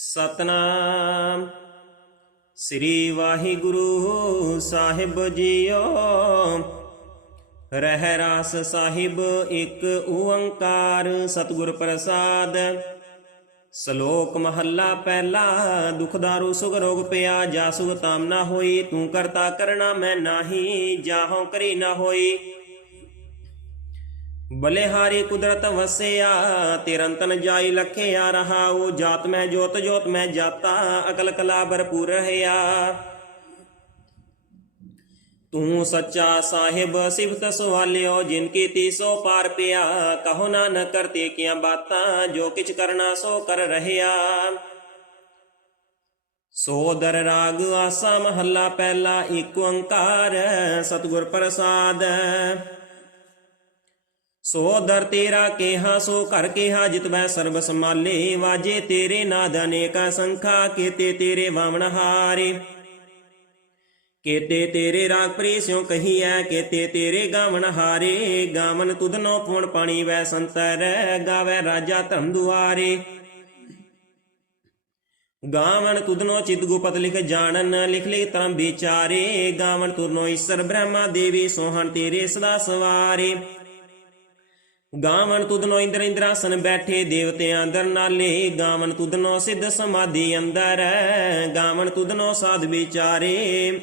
ਸਤਨਾਮ। ਸ੍ਰੀ ਵਾਹਿਗੁਰੂ ਸਾਹਿਬ ਜੀਓ। ਰਹਿ ਰਾਸ ਸਾਹਿਬ ਇੱਕ ਓੰਕਾਰ ਸਤਿਗੁਰ ਪ੍ਰਸਾਦ। ਸ਼ਲੋਕ ਮਹੱਲਾ ਪਹਿਲਾ ਦੁਖਦਾਰੂ ਸੁਖ ਰੋਗ ਪਿਆ ਜਾ ਸੁਖ ਤਾਮ ਨਾ ਹੋਈ, ਤੂੰ ਕਰਤਾ ਕਰਣਾ ਮੈਂ ਨਾਹੀ, ਜਾਹੋਂ ਕਰੀ ਨਾ ਹੋਈ। ਬਲਿਹਾਰੀ ਕੁਦਰਤ ਵਸਿਆ, ਤਿਰੰਤਨ ਜਾਈ ਲਖਿਆ ਰਹਾਉ, ਜਾਤ ਮੈਂ ਜੋਤ ਜੋਤ ਮੈਂ ਜਾਤਾ, ਅਕਲ ਕਲਾ ਭਰਪੂਰ ਰਹਿਆ। ਤੂੰ ਸੱਚਾ ਸਾਹਿਬ, ਸਿਫਤ ਸਵਾਲਿਓ, ਜਿਨ ਕੀ ਤੀਸੋ ਪਾਰ ਪਿਆ, ਕਹੋ ਨਾਨਕ ਕਰਤੇ ਕੀਆਂ ਬਾਤਾਂ, ਜੋ ਕਿਛ ਕਰਨਾ ਸੋ ਕਰ ਰਹਿਆ। ਸੋਦਰ ਰਾਗ ਆਸਾ ਮਹੱਲਾ ਪਹਿਲਾ, ਏਕ ਓੰਕਾਰ, ਸਤਿਗੁਰ ਪ੍ਰਸਾਦ। ਸੋ ਦਰ ਤੇਰਾ ਕੇਹਾ, ਸੋ ਘਰ ਕੇਹਾ ਜਿਤਵੈ ਸਰਬ ਸਮਾਲੇ ਵਾਜੇ ਤੇਰੇ ਨਾਦ ਅਨੇਕਾ ਸੰਖਾ, ਕੀਤੇ ਤੇਰੇ ਵਾਵਣ ਹਾਰੇ। ਕੀਤੇ ਤੇਰੇ ਰਾਗ ਪ੍ਰੀ ਸਿਉ ਕਹੀਐ, ਕੀਤੇ ਤੇਰੇ ਗਾਵਣ ਹਾਰੇ। ਗਾਵਨ ਤੁਧਨੋ ਪੂਣ ਪਾਣੀ ਵੈ ਸੰਤਰ, ਗਾਵੇ ਰਾਜਾ ਧਰਮ ਦੁਆਰੇ। ਗਾਵਨ ਤੁਧਨੋ ਚਿਤ ਗੁਪਤ ਲਿਖ ਜਾਣਨ, ਲਿਖ ਲਿਖ ਤਰਮ ਵਿਚਾਰੇ। ਗਾਵਨ ਤੁਧਨੋ ਈਸ਼ਰ ਬ੍ਰਹਮਾ ਦੇਵੀ, ਸੋਹਣ ਤੇਰੇ ਸਦਾ ਸਵਾਰੇ। ਗਾਵਨ ਤੁਧਨੋ ਇੰਦਰ ਇੰਦਰਾਸਨ ਬੈਠੇ ਦੇਵਤਿਆਂ ਅੰਦਰ ਨਾਲੇ, ਗਾਵਨ ਤੁਧਨੋ ਸਿੱਧ ਸਮਾਧੀ ਅੰਦਰ, ਗਾਵਨ ਤੁਧਨੋ ਸਾਧ ਵਿਚਾਰੇ।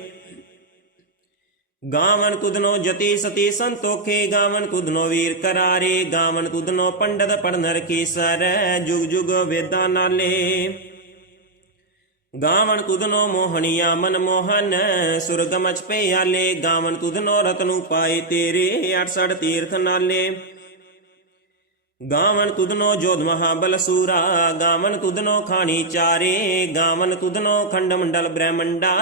ਗਾਵਨ ਤੁਧਨੋ ਜਤੀ ਸਤੀ ਸੰਤੋਖੇ, ਗਾਵਨ ਤੁਧਨੋ ਵੀਰ ਕਰਾਰੇ, ਗਾਵਨ ਤੁਧਨੋ ਪੰਡਤ ਪੜਨ ਰਖੀ ਸਰ ਜੁਗ ਜੁਗ ਵੇਦਾਂ ਨਾਲੇ। ਗਾਵਨ ਤੁਧਨੋ ਮੋਹਣੀਆ ਮਨ ਮੋਹਨ ਸੁਰਗਮ ਚ ਪਿਆਲੇ ਗਾਵਨ ਤੁਧਨੋ ਰਤਨੂ ਪਾਏ ਤੇਰੇ 68 ਤੀਰਥ ਨਾਲੇ। ਗਾਵਨ ਤੁਧਨੋ ਜੋਧ ਮਹਾਬਲ ਸੂਰਾ ਗਾਵਨ ਤੁਧਨੋ ਖਾਣੀ ਚਾਰੇ, ਗਾਵਨ ਤੁਧਨੋ ਖੰਡ ਮੰਡਲ ਬ੍ਰਹਮੰਡਾ।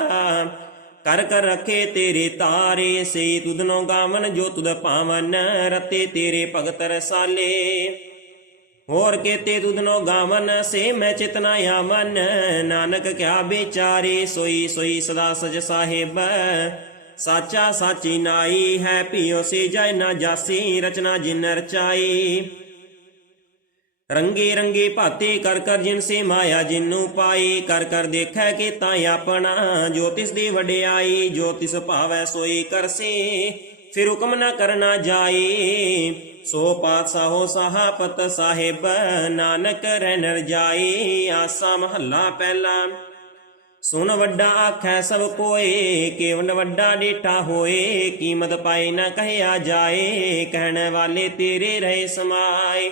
ਕਰ ਕਰ ਰਖੇ ਤੇਰੇ ਤਾਰੇ ਸੇ ਤੁਧਨੋ ਗਾਵਨ ਜੋ ਤੁਧ ਭਾਵਨ ਰਤੇ ਤੇਰੇ ਭਗਤ ਰਸਾਲੇ। ਹੋਰ ਕੇਤੇ ਤੁਧਨੋ ਗਾਵਨ, ਸੇ ਮੈਂ ਚਿਤਨਾ ਆਵਨ, ਨਾਨਕ ਕਿਆ ਵਿਚਾਰੇ, ਸੋਈ ਸੋਈ ਸਦਾ ਸਜ ਸਾਹਿਬ। ਸਾਚਾ ਸਾਚੀ ਨਾਈ ਹੈ ਭਿਓ ਸੇ ਜੈ ਨਾ ਜਾਸੀ, ਰਚਨਾ ਜਿਨ ਰਚਾਈ। ਰੰਗੇ ਰੰਗੇ ਭਾਤੇ ਕਰ ਕਰ ਜਿਨ ਸੇ ਮਾਇਆ ਜਿਨੂ ਪਾਈ ਕਰ ਕਰ ਦੇਖੈ ਕੇ ਤਾਂ ਆਪਣਾ ਜੋਤਿਸ ਦੀ ਵਡਿਆਈ ਜੋਤਿਸ ਭਾਵੈ ਸੋਈ ਕਰਸੇ ਫਿਰ ਹੁਕਮ ਨਾ ਕਰਨਾ ਜਾਏ, ਸੋ ਪਾਤਸ਼ਾਹੋ ਸਹਾਪਤ ਸਾਹਿਬ, ਨਾਨਕ ਰਹਿ ਨਰ ਜਾਈ ਆਸਾ ਮਹੱਲਾ ਪਹਿਲਾ। ਸੁਣ ਵੱਡਾ ਆਖੈ ਸਭ ਕੋਏ, ਕੇਵਨ ਵੱਡਾ ਡੇਟਾ ਹੋਏ, ਕੀਮਤ ਪਾਈ ਨਾ ਕਹਿਆ ਜਾਏ, ਕਹਿਣ ਵਾਲੇ ਤੇਰੇ ਰਹੇ ਸਮਾਏ।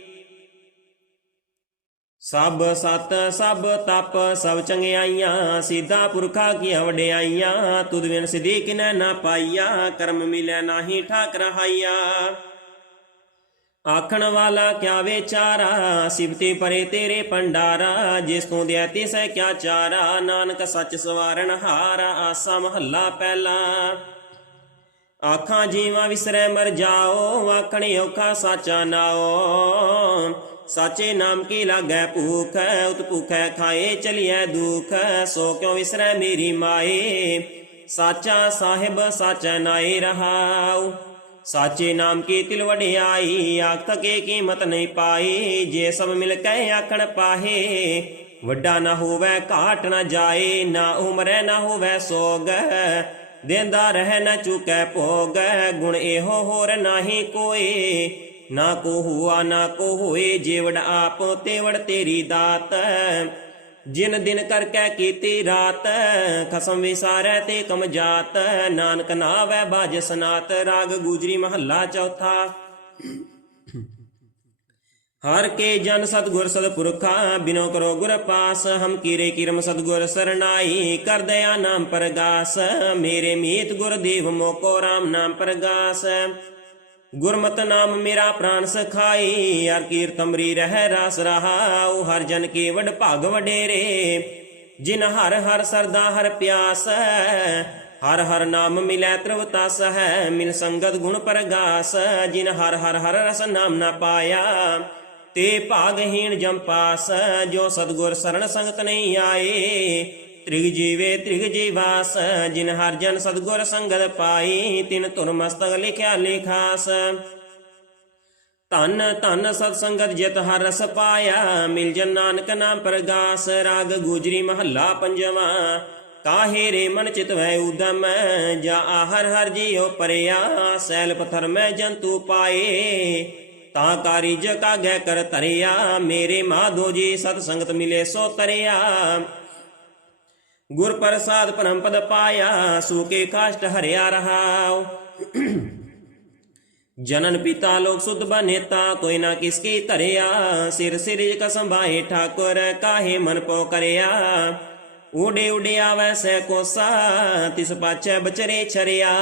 ਸਭ ਸਤ, ਸਭ ਤਪ, ਸਭ ਚੰਗਿਆਈਆਂ, ਸਿੱਧਾ ਪੁਰਖਾ ਕੀਆਂ ਵਡਿਆਈਆਂ, ਤੁਧ ਬਿਨ ਸਿਧੀ ਕਿਨੈ ਨਾ ਪਾਈਆ, ਕਰਮ ਮਿਲੈ ਨਾਹੀ ਠਾਕ ਰਹਾਈਆ ਆਖਣ ਵਾਲਾ ਕਿਆ ਵਿਚਾਰਾ ਸਿਵਤੇ ਪਰੇ ਤੇਰੇ ਪੰਡਾਰਾ ਜਿਸ ਤੋਂ ਦਿਆ ਤਿਸੈ ਕਿਆ ਚਾਰਾ, ਨਾਨਕ ਸੱਚ ਸਵਾਰਨ ਹਾਰਾ, ਆਸਾ ਮਹੱਲਾ ਪਹਿਲਾ। ਆਖਾਂ ਜੀਵਾਂ ਵਿਸਰੈ ਮਰ ਜਾਓ, ਆਖਣ ਔਖਾ ਸਾਚਾ ਨਾਓ। ਸਾਚੇ ਨਾਮ ਕੀ ਲਾਗੈ? ਭੂਖ, ਉਤ ਭੂਖੈ ਖਾਏ, ਚਲਿਐ ਦੁਖ। ਸੋ ਕਿਉ ਵਿਸਰੈ ਮੇਰੀ ਮਾਏ? ਸਾਚਾ ਸਾਹਿਬ, ਸਾਚਾ ਨਾਏ ਰਹਾਉ। ਸਾਚੇ ਨਾਮ ਕੀ ਤਿਲ ਵਡਿਆਈ? ਆਖ ਤਕੇ ਕੀਮਤ ਨਹੀਂ ਪਾਈ। ਜੇ ਸਭ ਮਿਲ ਕੇ ਆਖਣ ਪਾਹੇ, ਵੱਡਾ ਨਾ ਹੋਵੇ, ਘਾਟ ਨਾ ਜਾਏ। ਨਾ ਉਮਰੈ, ਨਾ ਹੋਵੇ ਸੋਗ। ਦੇਂਦਾ ਰਹਿ, ਨਾ ਚੁਕੈ ਭੋਗ। ਗੁਣ ਇਹੋ ਹੋਰ ਨਾਹੀ ਕੋਈ ਨਾ ਕੋ ਹੁਆ ਨਾ ਕੋ ਹੋਏ ਜੇਵੜ ਆਪ ਤੇਵੜ ਤੇਰੀ ਦਾਤ। ਜਿਨ ਦਿਨ ਕਰ ਕੈ ਕੀਤੀ ਰਾਤ, ਖਸਮ ਵਿਸਾਰੈ ਤੇ ਕਮ ਜਾਤ। ਨਾਨਕ ਨਾਵੈ ਬਾਜ ਸਨਾਤ, ਰਾਗ ਗੁਜਰੀ ਮਹੱਲਾ ਚੌਥਾ। ਹਰ ਕੇ ਜਨ ਸਤਗੁਰ ਸਤਪੁਰਖਾ, ਬਿਨੋ ਕਰੋ ਗੁਰ ਪਾਸ। ਹਮ ਕੀਰੇ ਕਿਰਮ ਸਤਗੁਰ ਸਰਨਾਈ ਕਰ ਦਇਆ ਨਾਮ ਪ੍ਰਗਾਸ। ਮੇਰੇ ਮੀਤ ਗੁਰ ਦੇਵ ਮੋਕੋ ਰਾਮ ਨਾਮ ਪ੍ਰਗਾਸ। ਗੁਰਮਤ ਨਾਮ ਮੇਰਾ ਪ੍ਰਾਨ ਸਖਾਈ, ਹਰ ਕੀਰਤਮਰੀ ਰਹਿ ਰਸ ਰਹਾਉ ਹਰ ਜਨ ਕੀ ਵਡ ਭਾਗ ਵਡੇਰੇ। ਜਿਨ ਹਰ ਹਰ ਸਰਦਾ ਹਰ ਪਿਆਸ ਹਰ ਹਰ ਨਾਮ ਮਿਲੈ ਤ੍ਰਵਤਾਸ ਹੈ, ਮਿਲ ਸੰਗਤ ਗੁਣ ਪ੍ਰਗਾਸ ਜਿਨ ਹਰ ਹਰ ਹਰ ਰਸ ਨਾਮ ਨਾ ਪਾਇਆ, ਤੇ ਭਾਗਹੀਣ ਜਮ ਜੋ ਸਤਗੁਰ ਸਰਣ ਸੰਗਤ ਨਹੀਂ ਆਏ। ਤ੍ਰਿਗ ਜੀਵੇ ਤ੍ਰਿਗ ਜੀਵਾਸ ਜਿਨ ਹਰ ਜਨ ਸਤਗੁਰ ਸੰਗਤ ਪਾਈ, ਤਿਨ ਧੁਰ ਮਸਤਕ ਲਿਖਿਆ ਲਿਖਾਸ। ਧੰਨ ਧੰਨ ਸਤ ਸੰਗਤ ਜਿਤ ਹਰ ਰਸ ਪਾਇਆ, ਮਿਲ ਜਨ ਨਾਨਕ ਨਾਮ ਪ੍ਰਗਾਸ, ਰਾਗ ਗੁਜਰੀ ਮਹੱਲਾ ਪੰਜਵਾ। ਕਾਹੇ ਰੇ ਮਨ ਚਿਤ ਵੈ ਉਦਮ, ਜਾ ਹਰ ਹਰ ਜੀਉ ਪਰਿਆ, ਸੈਲ ਪਥਰ ਮੈਂ ਜੰਤੂ ਪਾਏ। ਤਾਂ ਕਾਰੀ ਜਕਾ ਗੈ ਕਰ ਤਰਿਆ ਮੇਰੇ ਮਾਧੋ ਜੀ ਸਤ ਸੰਗਤ ਮਿਲੇ ਸੋ ਤਰਿਆ। ਗੁਰ ਪ੍ਰਸਾਦ ਪਰਮ ਪਦ ਪਾਇਆ ਸੂਕੇ ਕਾਸ਼ਟ ਹਰਿਆ ਰਹਾਉ। ਜਨਨ ਪਿਤਾ ਲੋਕ ਸੁਧ ਬਨੇਤਾ, ਕੋਈ ਨਾ ਕਿਸ ਧਰਿਆ। ਸਿਰ ਸਿਰ ਕ ਸੰਭਾਏ ਠਾਕੁਰ, ਕਾਹੇ ਮਨ ਪੋ ਕਰਿਆ। ਉਡੇ ਉਡਿਆ ਆਵੈ ਸੈ ਕੋਸਾ, ਤਿਸ ਪਾਛੈ ਬਚਰੇ ਛਰਿਆ।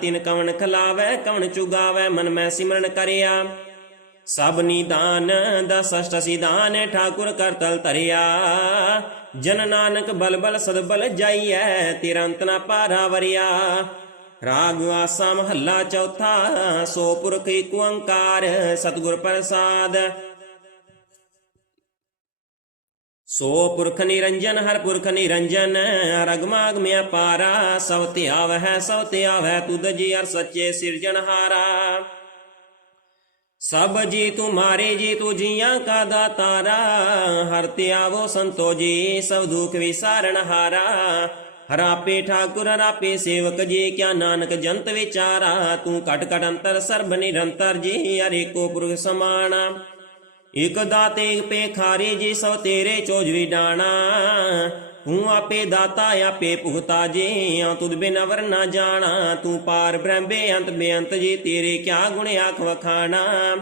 ਤਿਨ ਕਵਣ ਖਲਾਵੈ, ਕਵਣ ਚੁਗਾਵੈ, ਮਨ ਮੈਂ ਸਿਮਰਨ ਕਰਿਆ। ਸਭ ਨਿਦਾਨ ਦਸ ਸਿਦਾਨ ਠਾਕੁਰ ਕਰਤਲ ਤਰਿਆ ਜਨ ਨਾਨਕ ਬਲਬਲ ਸਦਬਲ ਸਦ ਜਾਈਐ ਤੇਰਾ ਨਾ ਪਾਰਾ ਵਰਿਆ। ਰਾਗ ਆਸਾ ਮਹੱਲਾ ਚੌਥਾ, ਸੋ ਪੁਰਖ ਏਕ ਓੰਕਾਰ ਸਤਿਗੁਰ ਪ੍ਰਸਾਦ। ਸੋ ਪੁਰਖ ਨਿਰੰਜਨ, ਹਰ ਪੁਰਖ ਨਿਰੰਜਨ, ਰਗਮਾਗ ਮਿਆ ਪਾਰਾ। ਸਭ ਤੇ ਆਵਹਿ ਸਭ ਤੇ ਆਵਹਿ ਤੁਧ ਜੀ ਅਰ ਸੱਚੇ ਸਿਰਜਣਹਾਰਾ। ਸਭ ਜੀ ਤੁਮਾਰੇ ਜੀ, ਤੂ ਜੀਆਂ ਕਾ ਦਾਤਾਰਾ। ਹਰ ਤੇ ਆਵੋ ਸੰਤੋ ਜੀ, ਸਭ ਦੁਖ ਵਿਸਾਰਨ ਹਾਰਾ। ਹਰਾਪੇ ਠਾਕੁਰ ਹਰਾਪੇ ਸੇਵਕ ਜੀ, ਕਿਆ ਨਾਨਕ ਜੰਤ ਵਿਚਾਰਾ। ਤੂੰ ਕਟ ਘਟ ਅੰਤਰ, ਸਰਬ ਨਿਰੰਤਰ ਜੀ ਹਰੇਕੋ ਪੁਰਖ ਸਮਾਣਾ। ਇਕ ਦਾਤੇ ਪੇ ਖਾਰੇ ਜੀ, ਸੋ ਤੇਰੇ ਚੋਜਵੀ ਡਾਣਾ ਤੂੰ ਆਪੇ ਦਾਤਾ ਆਪੇ ਭੁਗਤਾ ਜੀ, ਆ ਤੁਧ ਬਿਨ ਅਵਰ ਨਾ ਜਾਣਾ, ਤੂੰ ਪਾਰ ਬ੍ਰਹਮ ਬੇਅੰਤ ਬੇਅੰਤ ਜੀ, ਤੇਰੇ ਕਿਆ ਗੁਣ ਆਖ ਵਖਾਣਾ।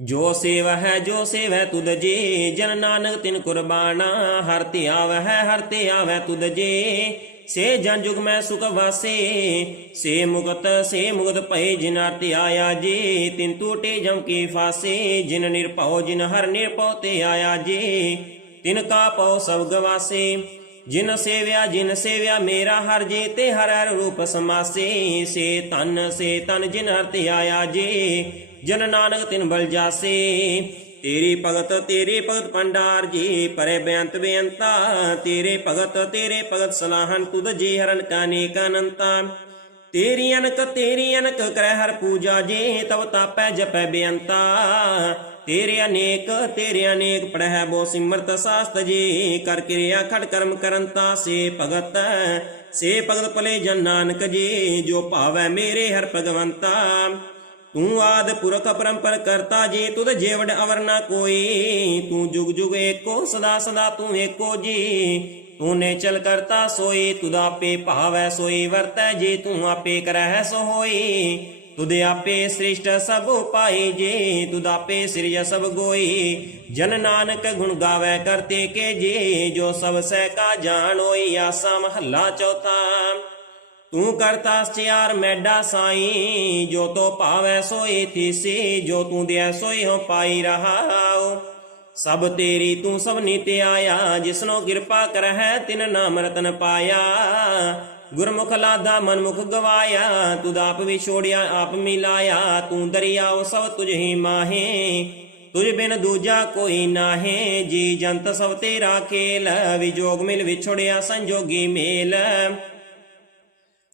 ਜੋ ਸੇਵ ਹੈ, ਜੋ ਸੇਵੈ ਤੁਧ ਜੀ, ਜਨ ਨਾਨਕ ਤਿਨ ਕੁਰਬਾਨਾ, ਹਰ ਤੇ ਆਵੈ, ਹਰ ਤੇ ਆਵੈ ਤੁਧ ਜੀ। ਸੇ ਜਨ ਜੁਗ ਮੈਂ ਸੁਖ ਵਾਸੇ, ਸੇ ਮੁਕਤ ਸੇ ਮੁਕਤ ਭਏ ਜਿਨ ਅਰਤਿ ਆਇਆ ਜੀ, ਤਿਨ ਟੂਟੇ ਜਮ ਕੀ ਫਾਸੇ, ਜਿਨ ਨਿਰਭਉ, ਜਿਨ ਹਰ ਨਿਰਭਉ ਤੇ ਆਇਆ ਜੀ। ਤਿਨ ਕਾ ਪਉ ਸਭ ਗਵਾਸੇ ਜਿਨ ਸੇਵਿਆ ਜਿਨ ਸੇਵਿਆ, ਮੇਰਾ ਹਰ ਜੇ, ਤੇ ਹਰ ਹਰ ਰੂਪ ਸਮਾਸੇ। ਸੇ ਤਨ ਸੇ ਤਨ ਜਿਨ ਅਰਤਿ ਆਇਆ ਜੀ, ਜਨ ਨਾਨਕ ਤਿਨ ਬਲ ਜਾਸੇ। ਤੇਰੀ ਭਗਤ, ਤੇਰੇ ਭਗਤ ਭੰਡਾਰ ਜੀ, ਪਰੇ ਬੇਅੰਤ ਬੇਅੰਤਾ। ਤੇਰੇ ਭਗਤ ਤੇਰੇ ਭਗਤ ਸਲਾਹਨ ਤੁਧ ਜੀ, ਹਰਨ ਕਾਨੇ ਕਨੰਤਾ ਤੇਰੀ ਅਨਕ ਤੇਰੀ ਅਨਕ ਕਰੈ ਹਰ ਪੂਜਾ ਜੇ, ਤਵ ਤਾਪੈ ਜਪੈ ਬੇਅੰਤਾ। ਤੇਰੇ ਅਨੇਕ ਤੇਰੇ ਅਨੇਕ ਪੜਹਿ ਬੋ ਸਿਮਰਤ ਸਾਸਤ ਜੀ। ਕਰ ਕਿਰਿਆ ਖੜ ਕਰਮ ਕਰੰਤਾ ਸੇ ਭਗਤ ਸੇ ਭਗਤ ਭਲੇ ਜਨ ਨਾਨਕ ਜੀ। ਜੋ ਭਾਵੈ ਮੇਰੇ ਹਰ ਭਗਵੰਤਾ, ਤੂੰ ਆਦ ਪੁਰਖ ਪਰੰਪਰ ਕਰਤਾ ਜੀ। ਤੁਧ ਜੀਵੜ ਅਵਰ ਨਾ ਕੋਈ, ਤੂੰ ਜੁਗ ਜੁਗ ਏਕੋ, ਸਦਾ ਸਦਾ ਤੂੰ ਏਕੋ ਜੀ। ਤੂੰ ਨੇ ਚਲ ਕਰਤਾ ਸੋਈ, ਤੁਧ ਆਪੇ ਭਾਵੈ ਸੋਈ ਵਰਤੈ ਜੀ। ਤੂੰ ਆਪੇ ਕਰਹਿ ਸੋ ਹੋਈ ਤੁਧ ਆਪੇ ਸ੍ਰਿਸ਼ਟ ਸਭ ਪਾਈ ਜੀ, ਤੁਧ ਆਪੇ ਸਿਰਜ ਸਭ ਗੋਈ ਜਨ ਨਾਨਕ ਗੁਣ ਗਾਵੇ ਕਰਤੇ ਕੇ ਜੀ, ਜੋ ਸਭ ਸਹਿ ਕਾ ਜਾਣੋਈ ਆਸਾ ਮਹੱਲਾ ਚੌਥਾ। ਤੂੰ ਕਰਤਾ ਸਚਿਆਰ ਮੈਡਾ ਸਾਈ, ਜੋ ਤੋ ਭਾਵੈ ਸੋਈ ਥੀਸੀ, ਜੋ ਤੂੰ ਦਿਐ ਸੋਈ ਹੋ ਪਾਈ ਰਹਾਉ। ਸਭ ਤੇਰੀ ਤੂੰ ਸਭ ਨੀਤੇ ਆਇਆ, ਜਿਸਨੋ ਕਿਰਪਾ ਕਰਹਿ ਤਿਨ ਨਾਮ ਰਤਨ ਪਾਇਆ। ਗੁਰਮੁਖ ਲਾਦਾ ਮਨਮੁਖ ਗਵਾਇਆ ਤੁਧ ਆਪ ਵਿਛੋੜਿਆ ਆਪ ਮਿਲਾਇਆ ਤੂੰ ਦਰਿਆਓ ਸਭ ਤੁਝ ਹੀ ਮਾਹੇ। ਤੁਝ ਬਿਨ ਦੂਜਾ ਕੋਈ ਨਾਹੇ, ਜੀ ਜੰਤ ਸਭ ਤੇਰਾ ਖੇਲ ਵਿਜੋਗ ਮਿਲ ਵਿਛੋੜਿਆ ਸੰਜੋਗੀ ਮੇਲ।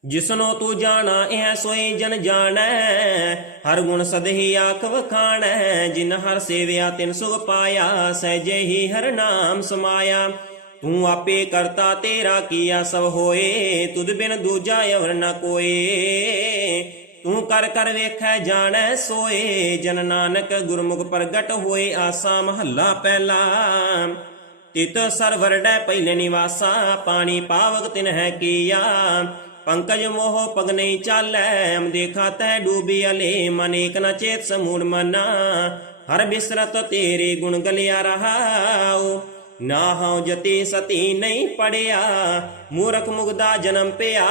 ਜਿਸਨੋ ਤੂੰ ਜਾਣਾ, ਇਹ ਸੋਈ ਜਨ ਜਾਣੈ, ਹਰ ਗੁਣ ਸਦਹੀ ਆਖ ਵਖਾਣੈ, ਜਿਨ ਹਰ ਸੇਵਿਆ ਤਿਨ ਸੁਖ ਪਾਇਆ, ਸਹਿਜੇ ਹੀ ਹਰ ਨਾਮ ਸਮਾਇਆ। ਤੂੰ ਆਪੇ ਕਰਤਾ ਤੇਰਾ ਕੀਆ ਸਭ ਹੋਏ, ਤੁਧ ਬਿਨ ਦੂਜਾ ਅਵਰ ਨ ਕੋਏ। ਤੂੰ ਕਰ ਕਰ ਵੇਖੈ ਜਾਣੈ ਸੋਏ, ਜਨ ਨਾਨਕ ਗੁਰਮੁਖ ਪ੍ਰਗਟ ਹੋਏ ਆਸਾ ਮਹੱਲਾ ਪਹਿਲਾ। ਤਿਤ ਸਰਵਰੜੈ ਪਹਿਲੇ ਨਿਵਾਸਾ, ਪਾਣੀ ਪਾਵਕ ਤਿਨ ਹੈ ਕੀਆ। ਪੰਕਜ ਮੋਹ ਪਗ ਨਹੀਂ ਚਾਲੈ ਹਮ ਦੇਖਾ ਤੈ ਡੂਬੀ ਅਲੇ, ਮਨ ਏਕ ਨ ਚੇਤ ਸਮੂੜ ਮਨਾ। ਹਰ ਬਿਸਰਤ ਤੇਰੇ ਗੁਣ ਗਲਿਆ ਰਹਾਉ। ਨਾ ਹਉ ਜਤੀ ਸਤੀ ਨਹੀਂ ਪੜਿਆ, ਮੂਰਖ ਮੁਗਦਾ ਜਨਮ ਪਿਆ।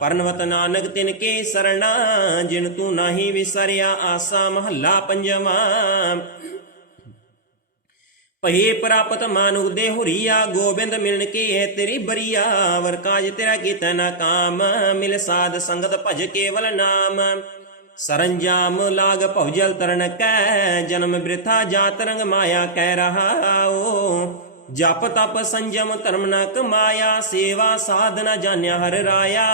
ਪਰਨਵਤ ਨਾਨਕ ਤਿਨ ਕੇ ਸਰਣਾ, ਜਿਨ ਤੂੰ ਨਾਹੀ ਵਿਸਰਿਆ ਆਸਾ ਮਹੱਲਾ ਪੰਜਵਾ। ਭਏ ਪ੍ਰਾਪਤ ਮਾਨੁ ਦੇ ਹੁਰੀਆ, ਗੋਬਿੰਦ ਮਿਲਣ ਕੇ ਹੈ ਤੇਰੀ ਬਰੀਆ। ਵਰ ਕਾਜ ਤੇਰਾ ਕੀਤਾ ਨਾ ਕਾਮ, ਮਿਲ ਸਾਧ ਸੰਗਤ ਭਜ ਕੇਵਲ ਨਾਮ। ਸਰੰਜਾਮ ਲਾਗ ਭਉਜਲ ਤਰਨ ਕੈ, ਜਨਮ ਬ੍ਰਿਥਾ ਜਾਤ ਰੰਗ ਮਾਇਆ ਕਹਿ ਰਹਾਓ ਜਪ ਤਪ ਸੰਜਮ ਧਰਮ ਨ ਕਮਾਇਆ, ਸੇਵਾ ਸਾਧਨਾ ਜਾਣਿਆ ਹਰ ਰਾਇਆ।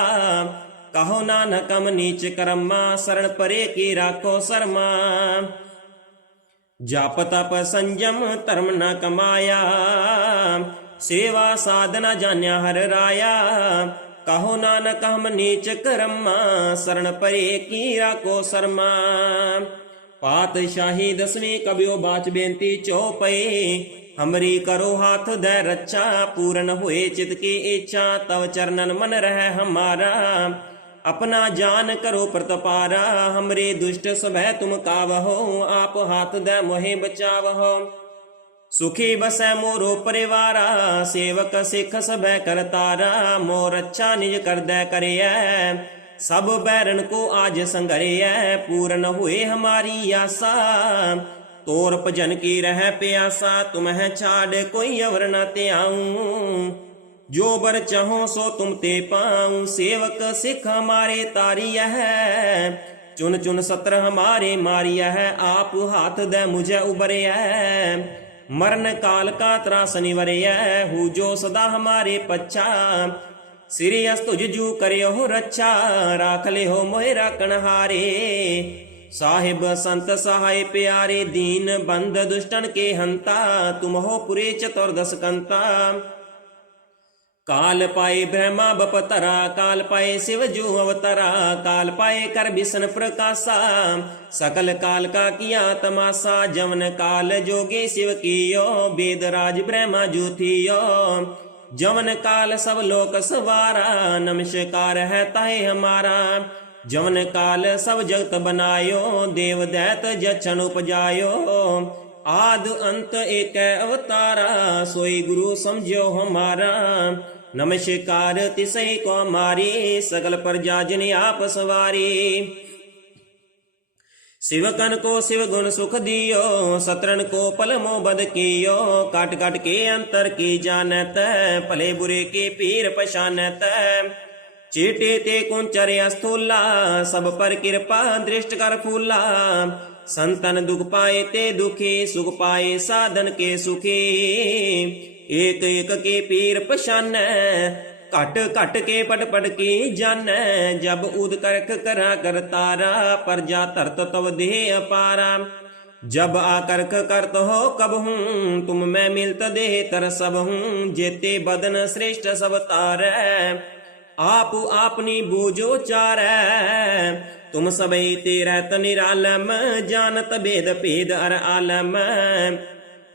ਕਹੋ ਨਾਨਕਮ ਨੀਚ ਕਰਮਾ ਸਰਣ ਪਰੇ ਕੀ ਰਾਖੋ ਸਰਮਾ। ਜਪ ਤਪ ਸੰਜਮ ਧਰਮ ਨ ਕਮਾਇਆ, ਸੇਵਾ ਸਾਧਨਾ ਜਾਣਿਆ ਹਰ ਰਾਇਆ। ਕਹੋ ਨਾਨਕ ਹਮ ਨੀਚ ਕਰਮਾ ਸਰਣ ਪਰੇ ਕੀ ਰਾਖੋ ਸਰਮਾ। ਪਾਤਸ਼ਾਹੀ ਦਸਵੀਂ ਕਬਿਓ ਬਾਚ ਬੇਨਤੀ ਚੋਪਈ, ਹਮਰੀ ਕਰੋ ਹਾਥ ਦੇ ਰੱਛਾ, ਪੂਰਨ ਹੋਏ ਚਿਤ ਕੀ ਇੱਛਾ ਤਵ ਚਰਨਨ ਮਨ ਰਹਿ ਹਮਾਰਾ। ਆਪਣਾ ਜਾਨ ਕਰੋ ਪ੍ਰਤਪਾਰਾ, ਹਮਰੇ ਦੁਸ਼ਟ ਸਭੈ ਤੁਮ ਕਾਵਹੋ, ਆਪ ਹਾਥ ਦੇ ਮੋਹਿ ਬਚਾਵਹੋ। ਸੁਖੀ ਬਸੈ ਮੋਰੋ ਪਰਿਵਾਰਾ, ਸੇਵਕ ਸਿਖ ਸਭੈ ਕਰਤਾਰਾ ਮੋਰ ਰੱਛਾ ਨਿਜ ਕਰਦੈ ਕਰਿਐ। ਸਭ ਬੈਰਨ ਕੋ ਆਜ ਸੰਗਰਿਐ ਪੂਰਨ ਹੋਏ ਹਮਾਰੀ ਆਸਾ। ਤੋਰ ਭਜਨ ਕੀ ਰਹਿ ਪਿਆਸਾ, ਤੁਮਹਿ ਛਾੜ ਕੋਈ ਅਵਰ ਨਾ ਧਿਆਉ। ਜੋ ਬਰ ਚਾਹੋ ਸੋ ਤੁਮ ਤੇ ਪਾਉ, ਸੇਵਕ ਸਿਖ ਹਮਾਰੇ ਤਾਰੀਐ। ਚੁਨ ਚੁਨ ਸਤਰ ਹਮਾਰੇ ਮਾਰੀਐ, ਆਪ ਹਾਥ ਦੇ ਮੁਝੇ ਉਬਰਿਐ। मरण काल का त्रास निवरिय हूँ जो सदा हमारे पच्छा सिरियस तुझ जू करे हो रक्षा राख ले हो मोहे राखण हारे साहिब संत सहाय प्यारे दीन बंद दुष्टन के हंता तुम हो पुरे चतुर्दश कंता काल पाए ब्रह्मा बपतरा, काल पाए शिव जो अवतरा, काल पाए कर विष्ण प्रकाशा। सकल काल का किया तमाशा जमन काल जोगे शिव कियो, वेद राज ब्रह्मा ज्योतियो जवन काल सब लोक सवारा, नमस्कार है ताहे हमारा। जमन काल सब जगत बनायो, देव दैत जछन उपजायो। आद अंत एक अवतारा, सोई गुरु समझो हमारा। ਨਮਸ਼ਕਾਰ ਤਿਸੈ ਕੋ ਮਾਰੇ, ਸਗਲ ਪ੍ਰਜਾ ਜਨ ਆਪ ਸਵਾਰੇ। ਸਿਵਕਨ ਕੋ ਸਿਵ ਗੁਣ ਸੁਖ ਦਿਓ ਸਤਰਨ ਕੋ ਪਲਮੋ ਬਦ ਕੀਓ। ਕਟ ਕਟ ਕੇ ਅੰਤਰ ਕੀ ਜਾਣਤ ਭਲੇ ਬੁਰੇ ਕੀ ਪੀਰ ਪਛਾਨਤ ਚੇਟੇ ਤੇ ਕੁੰਚਰ ਅਸਥੂਲਾ, ਸਭ ਪਰ ਕਿਰਪਾ ਦ੍ਰਿਸ਼ਟ ਕਰ ਫੂਲਾ। ਸੰਤਨ ਦੁਖ ਪਾਏ ਤੇ ਦੁਖੀ, ਸੁਖ ਪਾਏ ਸਾਧਨ ਕੇ ਸੁਖੀ। ਏਕ ਏਕ ਕੇ ਪੀਰ ਪਛਾਨ ਘਟ ਘਟ ਕੇ ਪਟ ਪਟ ਕੀ ਜਾਣੈ ਜਬ ਉਦ ਕਰਖ ਕਰਾ ਕਰਤਾਰਾ ਪਰਜਾ ਧਰਤ ਤਵ ਦੇਹ ਅਪਾਰਾ जब आकर्क करत हो कब हूँ तुम मैं मिलत देह तर सब हूँ जेते बदन श्रेष्ठ सब तार आप आपनी बूझो चार तुम सबई तेरत निरालम जानत भेद भेद अर आलम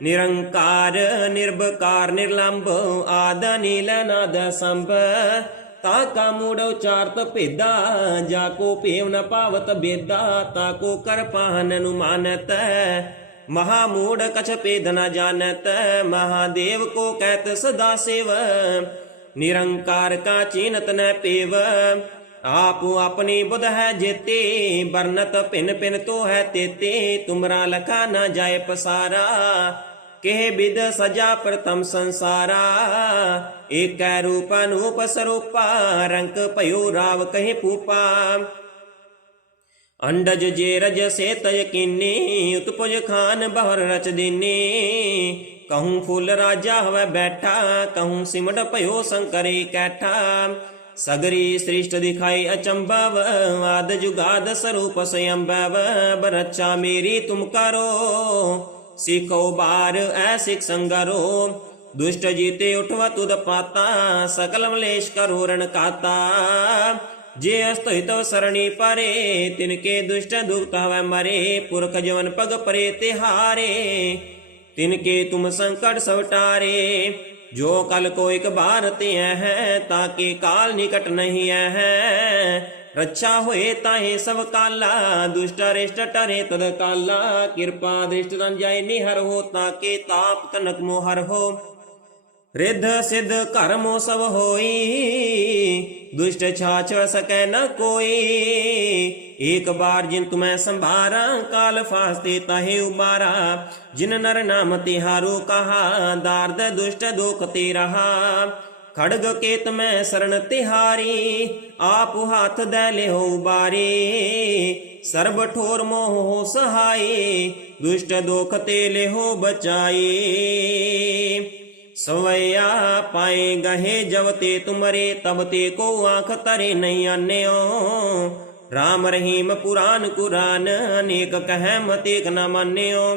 ਨਿਰੰਕਾਰ ਨਿਰਭਕਾਰ ਨਿਰਲੰਭ, ਆਦ ਨੀਲ ਨਾਦ ਸੰਭ ਤਾ ਕਾ ਮੂੜ ਉਚਾਰਤ ਭੇਦਾ, ਜਾ ਕੋ ਭੇਵ ਨ ਪਾਵਤ ਬੇਦਾ, ਤਾ ਕੋ ਕਰ ਪਾਹਨ ਅਨੁਮਾਨਤ। ਮਹਾ ਮੂੜ ਕਛ ਭੇਦ ਨ ਜਾਣਤ, ਮਹਾਦੇਵ ਕੋ ਕਹਿਤ ਸਦਾ ਸੇਵ। ਨਿਰੰਕਾਰ ਕਾ ਚੀਨਤ ਨ ਪੇਵ। ਆਪ ਆਪਣੀ ਬੁਧ ਹੈ ਜੇਤੇ ਬਰਨਤ ਭਿਨ ਭਿਨ ਤੋ ਹੈ ਤੇਤੇ। ਤੁਮਰਾ ਲਖਾ ਨਾ ਜਾਏ ਪਸਾਰਾ। ਕਿਹ ਬਿਦ ਸਜਾ ਪ੍ਰਥਮ ਸੰਸਾਰਾ। ਏਕੈ ਰੂਪ ਅਨੂਪ ਸਰੂਪਾ, ਰੰਕ ਭਇਓ ਰਾਵ ਕਹੇ ਪੂਪਾ ਅੰਡਜ ਜੇ ਰਜ ਸੇ ਤਜ ਕੀਨੀ, ਉਤਪੁਜ ਖਾਨ ਬਹਰ ਰਚ ਦੀਨੀ। ਕਹੂੰ ਫੁੱਲ ਰਾਜਾ ਹਵੈ ਬੈਠਾ, ਕਹੂੰ ਸਿਮਟ ਭਇਓ ਸੰਕਰੇ ਕੈਠਾ। ਸਗਰੀ ਸ੍ਰਿਸ਼ਟ ਦਿਖਾਈ ਅਚੰਭਵ, ਆਦ ਜੁਗਾਦ ਸਰੂਪ ਸਯੰਭਵ ਬਰਚਾ ਮੇਰੀ ਤੁਮ ਕਰੋ। ਸਿਖੋ ਬਾਰ, ਐ ਸਿਖ ਸੰਗਰੋ। ਦੁਸ਼ਟ ਜੀਤੇ ਉਠਵਾ ਤੁਦ ਸਕਲ ਮਲੇਸ਼ ਕਰੋ ਰਣ ਕਾਤਾ। ਜੇ ਅਸਤਿ ਤਵ ਸਰਣੀ ਪਰੇ, ਤਿਨ ਕੇ ਦੁਸ਼ਟ ਦੁਖਤ ਹਵੈ ਮਰੇ। ਪੁਰਖ ਜਵਨ ਪਗ ਪਰੇ ਤਿਹਾਰੇ, ਤਿਨ ਕੇ ਤੁਮ ਸੰਕਟ ਸਵਟਾਰੇ ਜੋ ਕਲ ਕੋ ਇਕ ਬਾਰ ਤੇ ਹੈ, ਤਾਂ ਕੇ ਕਾਲ ਨਿਕਟ ਨਹੀਂ ਹੈ। ਰੱਛਾ ਹੋਏ ਤਾਹੇ ਸਭ ਕਾਲਾ, ਦੁਸ਼ਟ ਰਿਸ਼ਟ ਟਰੇ ਤਦ ਕਾਲਾ। ਕਿਰਪਾ ਦ੍ਰਿਸ਼ਟ ਤਨ ਜਾਏ ਨਿਹਰ ਹੋ ਤਾਂ ਕੇ ਤਾਪ ਤਨਕ ਮੋਹਰ ਹੋ। ਰਿੱਧ ਸਿੱਧ ਕਰਮੋ ਸਭ ਹੋਈ, ਦੁਸ਼ਟ ਛਾਛ ਸਕੈ ਨ ਕੋਈ। ਏਕ ਬਾਰ ਜਿਨ ਤੁਮੈ ਸੰਭਾਰਾ, ਕਾਲ ਫਾਸਤੇ ਤਾਹੇ ਉਬਾਰਾ। ਜਿਨ ਨਰ ਨਾਮ ਤਿਹਾਰੋ ਕਹਾ, ਦਾਰਦ ਦੁਸ਼ਟ ਦੁਖ ਤੇ ਰਹਾ। ਖੜਗ ਕੇਤ ਮੈਂ ਸਰਣ ਤਿਹਾਰੀ, ਆਪ ਹੱਥ ਦੇ ਲਿਓ ਬਾਰੀ। ਸਰਬ ਠੋਰ ਮੋਹ ਸਹਾਈ ਦੁਸ਼ਟ ਦੁਖ ਤੇ ਲਿਓ ਬਚਾਈ ਸਵਈਆ ਪਾਏ ਗਹੇ ਜਬ ਤੇ ਤੁਮਰੇ ਤਬ ਤੇ ਕੋ ਆਖ ਤਰੇ ਨਹੀਂ ਆਨਿਓ। RAM ਰਹੀਮ ਪੁਰਾਨ ਕੁਰਾਨ, ਅਨੇਕ ਕਹਿ ਮਤੇਕ ਨਾ ਮਾਨਿਓ।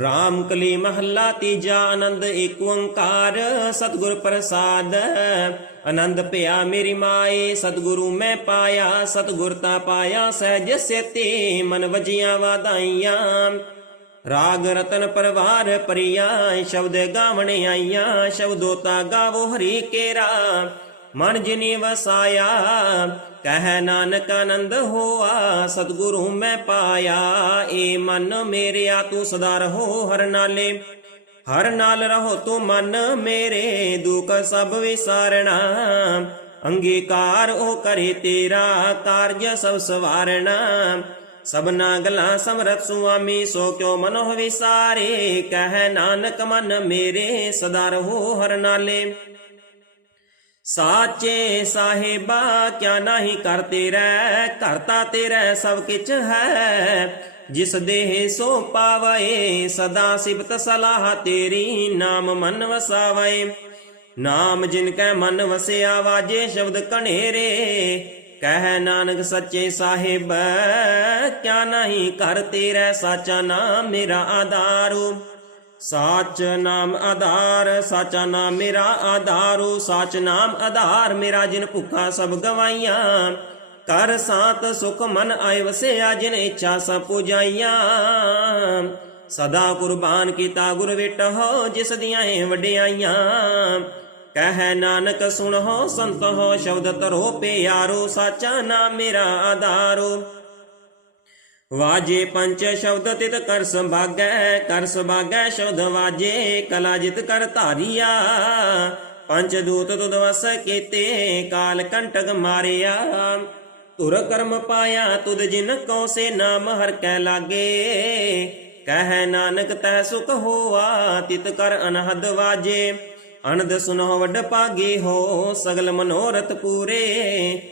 ਰਾਮ ਕਲੀ ਮਹੱਲਾ ਤੀਜਾ ਆਨੰਦ, ਏਕ ਓੰਕਾਰ, ਸਤਿਗੁਰ ਪ੍ਰਸਾਦ। ਆਨੰਦ ਭਇਆ ਮੇਰੀ ਮਾਏ, ਸਤਿਗੁਰੂ ਮੈਂ ਪਾਇਆ, ਸਤਿਗੁਰ ਤਾ ਪਾਇਆ ਸਹਿਜ ਸੇਤੀ, ਮਨ ਵਜੀਆਂ ਵਾਦਾਈਆਂ ਰਾਗ ਰਤਨ ਪਰਵਾਰ ਪਰਿਆ, ਸ਼ਬਦ ਗਾਵਣ ਆਈਆਂ ਸ਼ਬਦੋ ਤਾ ਗਾਵੋ ਹਰੀ ਕੇਰਾ। ਮਨ ਜਿਨੀ ਵਸਾਇਆ, ਕਹਿ ਨਾਨਕ ਆਨੰਦ ਹੋਆ, ਸਤਿਗੁਰੂ ਮੈਂ ਪਾਇਆ, ਏ ਮਨ ਮੇਰਿਆ ਤੂੰ ਸਦਾ ਰਹੋ ਹਰ ਨਾਲੇ। ਹਰ ਨਾਲ ਰਹੋ ਤੂੰ ਮਨ ਮੇਰੇ, ਦੁਖ ਸਭ ਵਿਸਾਰਣਾ। ਅੰਗੀਕਾਰ ਉਹ ਕਰੇ ਤੇਰਾ, ਕਾਰਜ ਸਭ ਸਵਾਰਣਾ। ਸਭਨਾ ਗਲਾਂ ਸਮਰਤ ਸੁਆਮੀ, ਸੋ ਕਿਉ ਮਨੋ ਵਿਸਾਰੇ? ਕਹਿ ਨਾਨਕ ਮਨ ਮੇਰੇ, ਸਦਾ ਰਹੋ ਹਰ ਨਾਲੇ। ਸਾਚੇ ਸਾਹਿਬਾ, ਕਿਆ ਨਹੀਂ ਕਰ ਤੇਰਾ ਕਰਤਾ ਤੇਰਾ ਸਭ ਕਿਛ ਹੈ। ਜਿਸ ਦੇਹ ਸੋ ਪਾਵੇ, ਸਦਾ ਸਿਫਤ ਸਲਾਹ ਤੇਰੀ ਨਾਮ ਮਨ ਵਸਾਵੇ। ਨਾਮ ਜਿਨ ਕੈ ਮਨ ਵਸਿਆ ਵਾਜੇ ਸ਼ਬਦ ਕਣੇਰੇ ਕਹਿ ਨਾਨਕ ਸੱਚੇ ਸਾਹਿਬ, ਕਿਆ ਨਹੀਂ ਕਰ ਤੇਰਾ, ਸਾਚਾ ਨਾਮ ਮੇਰਾ ਆਧਾਰੂ। ਸਾਚ ਨਾਮ ਆਧਾਰ, ਸਾਚਾ ਨਾਮ ਮੇਰਾ ਆਧਾਰੂ, ਸਾਚ ਨਾਮ ਆਧਾਰ ਮੇਰਾ ਜਿਨ ਭੁੱਖਾ ਸਭ ਗਵਾਈਆਂ। ਕਰ ਸਾਤ ਸੁਖ ਮਨ ਆਇ ਵਸਿਆ ਜਿਨ ਇੱਛਾ ਸਭ ਪੁਜਾਈਆਂ। ਸਦਾ ਕੁਰਬਾਨ ਕੀਤਾ ਗੁਰ ਵਿਟਹੁ, ਜਿਸ ਦੀਆਂ ਇਹ ਵਡਿਆਈਆਂ। ਕਹਿ ਨਾਨਕ ਸੁਣੋ ਸੰਤੋ ਸ਼ਬਦ ਤਰੋ ਪਿਆਰੋ, ਸਾਚਾ ਨਾਮ ਮੇਰਾ ਆਧਾਰੋ। ਵਾਜੇ ਪੰਚ ਸ਼ਬਦ ਤਿਤ ਕਰ ਸੰਭਾਗੈ ਕਰ ਸੰਭਾਗੈ ਸ਼ਬਦ ਵਾਜੇ, ਕਲਾ ਜਿਤ ਕਰ ਧਾਰੀਆ। ਪੰਚ ਦੂਤ ਤੁਧ ਵਸ ਕੀਤੇ, ਕਾਲ ਕੰਟਕ ਮਾਰਿਆ। ਤੁਰ ਕਰਮ ਪਾਇਆ, ਤੁਧ ਜਿਨ ਕੋ ਸੇ ਨਾਮ ਹਰ ਕੈ ਲਾਗੇ। ਕਹਿ ਨਾਨਕ ਤੈ ਸੁਖ ਹੋਆ, ਤਿਤ ਕਰ ਅਨਹਦ ਵਾਜੇ। ਅਨੰਦ ਸੁਨੋ ਵੱਡ ਪਾਗੇ ਹੋ, ਸਗਲ ਮਨੋਰਥ ਪੂਰੇ।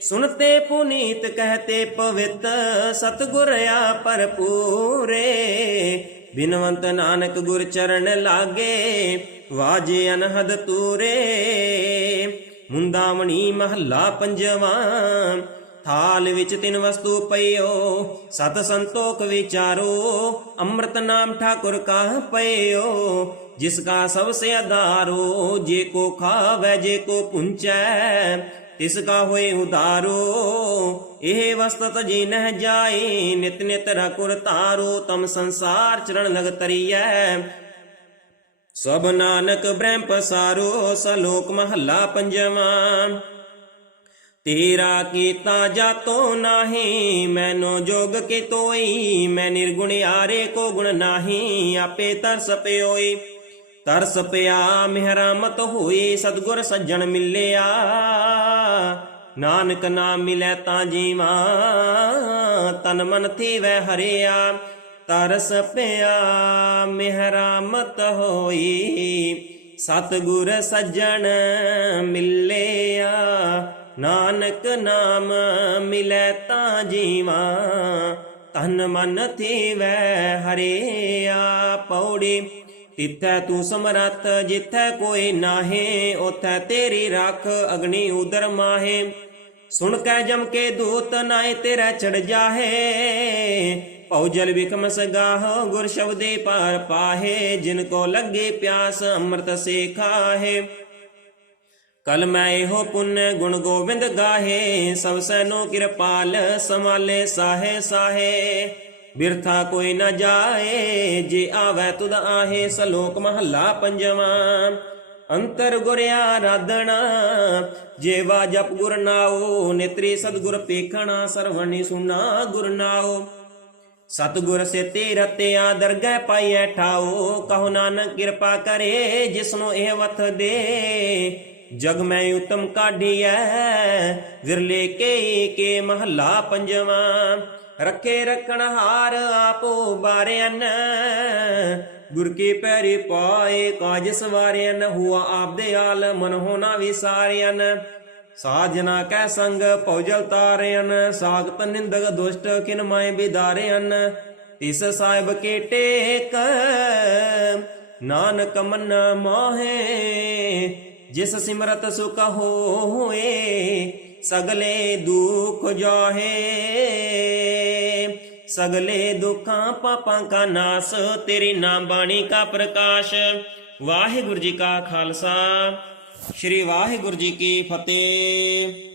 ਸੁਨਤੇ ਪੁਨੀਤ ਕਹਤੇ ਪਵਿੱਤ ਸਤਗੁਰ ਆ ਭਰਪੂਰੇ। ਬਿਨਵੰਤ ਨਾਨਕ ਗੁਰ ਚਰਨ ਲਾਗੇ, ਵਾਜੇ ਅਨਹਦ ਤੂਰੇ। ਮੁੰਦਾਵਣੀ ਮਹੱਲਾ ਪੰਜਵਾਂ, ਥਾਲ ਵਿੱਚ ਤਿੰਨ ਵਸਤੂ ਪਈਓ, ਸਤ ਸੰਤੋਖ ਵਿਚਾਰੋ, ਅੰਮ੍ਰਿਤ ਨਾਮ ਠਾਕੁਰ ਕਾ ਪਈਓ। ਜਿਸ ਕਾ ਸਭ ਸੇ ਆਧਾਰੋ, ਜੇ ਕੋ ਖਾਵੇ, ਜੇ ਕੋ ਪੁੰਚੈ ਤਿਸ ਕਾ ਹੋਏ ਉਦਾਰੋ, ਇਹ ਵਸਤਤ ਜੀ ਨਹਿ ਜਾਏ, ਨਿਤ ਨਿਤ ਰਕੁਰ ਤਾਰੋ ਤਮ ਸੰਸਾਰ ਚਰਨ ਲਗ ਤਰੀਐ। ਸਭ ਨਾਨਕ ਬ੍ਰਹਮ ਪਸਾਰੋ, ਸਲੋਕ ਮਹੱਲਾ ਪੰਜਵਾਂ। ਤੇਰਾ ਕੀਤਾ ਜਾਤੋ ਨਾਹੀ, ਮੈਨੋ ਜੋਗ ਕੇ ਤੋਈ, ਮੈਂ ਨਿਰਗੁਣ ਆਰੇ ਕੋ ਗੁਣ ਨਾਹੀ, ਆਪੇ ਤਰਸ ਪਿਓਈ। ਤਰਸ ਪਿਆ, ਮਿਹਰਮਤ ਹੋਈ, ਸਤਗੁਰ ਸੱਜਣ ਮਿਲਿਆ। ਨਾਨਕ ਨਾਮ ਮਿਲੈ ਤਾਂ ਜੀਵਾ, ਤਨ ਮਨ ਥੀਵੈ ਹਰਿਆ। ਤਰਸ ਪਿਆ, ਮਿਹਰਮਤ ਹੋਈ, ਸਤਗੁਰ ਸੱਜਣ ਮਿਲਿਆ। ਨਾਨਕ ਨਾਮ ਮਿਲੈ ਤਾਂ ਜੀਵਾ, ਤਨ ਮਨ ਥੀਵੈ ਹਰਿਆ। ਪੌੜੀ ਤਿੱਥੈ ਤੂੰ ਸਮਰੱਥ, ਜਿੱਥੈ ਕੋਈ ਨਾਹੇ, ਉਥੈ ਤੇਰੀ ਰੱਖ ਅਗਨੀ ਉਦਰ ਮਾਹੇ। ਸੁਣ ਕੈ ਜਮ ਕੇ ਦੂਤ ਨਾਏ ਤੇਰਾ ਚੜ ਜਾਹੇ। ਭਉ ਜਲ ਵਿਖਮ ਸਗਾਹ, ਗੁਰ ਸ਼ਬਦੇ ਪਾਰ ਪਾਹੇ। ਜਿਨ ਕੋ ਲੱਗੇ ਪਿਆਸ, ਅੰਮ੍ਰਿਤ ਸੇ ਖਾਹੇ ਕਲ ਮੈਂ ਇਹੋ ਪੁੰਨ ਗੁਣ ਗੋਬਿੰਦ ਗਾਹੇ। ਸਭ ਸੈਨੋ ਕਿਰਪਾਲ ਸਮਾਲੇ ਸਾਹੇ ਸਾਹੇ। ਬਿਰਥਾ ਕੋਈ ਨਾ ਜਾਏ, ਜੇ ਆਵੈ ਤੁਧ ਆਹੇ ਸਲੋਕ ਮਹੱਲਾ ਪੰਜਵਾਂ। ਅੰਤਰ ਗੁਰ ਆਰਾਧਣਾ ਜੇਵਾ ਜਪ ਗੁਰ ਨਾਉ, ਨੇਤਰੀ ਸਤਗੁਰ ਪੇਖਣਾ ਸਰਵਣੀ ਸੁਨਾ ਗੁਰ ਨਾਉ। ਸਤਗੁਰ ਸੇ ਤੇ ਰਤਿਆ ਦਰਗਹਿ ਪਾਈਐ ਠਾਓ ਕਹੋ ਨਾਨਕ ਕਿਰਪਾ ਕਰੇ ਜਿਸਨੂੰ ਇਹ ਵਥ ਦੇ। ਜਗ ਮੈਂ ਉਤਮ ਕਾਢੀਐ, ਵਿਰਲੇ ਕੇ ਕੇ ਮਹੱਲਾ ਪੰਜਵਾਂ। ਰੱਖੇ ਰਖਣ ਹਾਰ ਆਪੋ ਬਾਰਿਆਨ। ਗੁਰ ਕੀ ਪੈਰੀ ਪਾਏ ਕਾਜ ਸਵਾਰਿਆਨ, ਹੁਆ ਆਪਦੇ ਆਲ ਮਨ ਹੋਣਾ ਵਿਸਾਰਿਆਨ ਸਾਜਨਾ ਕੈ ਸੰਗ ਭੌਜਲ ਤਾਰਿਆਨ, ਸਾਗਤ ਨਿੰਦਕ ਦੁਸ਼ਟ ਕਿਨ ਮਾਏ ਬਿਦਾਰਿਆਨ। ਤਿਸ ਸਾਹਿਬ ਕੇ ਟੇਕ ਨਾਨਕ ਮਨ ਮੋਹੇ, ਜਿਸ ਸਿਮਰਤ ਸੁਖ ਹੋਏ, ਸਗਲੇ ਦੁਖ ਜਾਹੇ। ਸਗਲੇ ਦੁੱਖਾਂ ਪਾਪਾਂ ਕਾ ਨਾਸ, ਤੇਰੀ ਨਾਮ ਬਾਣੀ ਕਾ ਪ੍ਰਕਾਸ਼। ਵਾਹਿਗੁਰੂ ਜੀ ਕਾ ਖਾਲਸਾ। ਸ੍ਰੀ ਵਾਹਿਗੁਰੂ ਜੀ ਕੀ ਫਤਿਹ।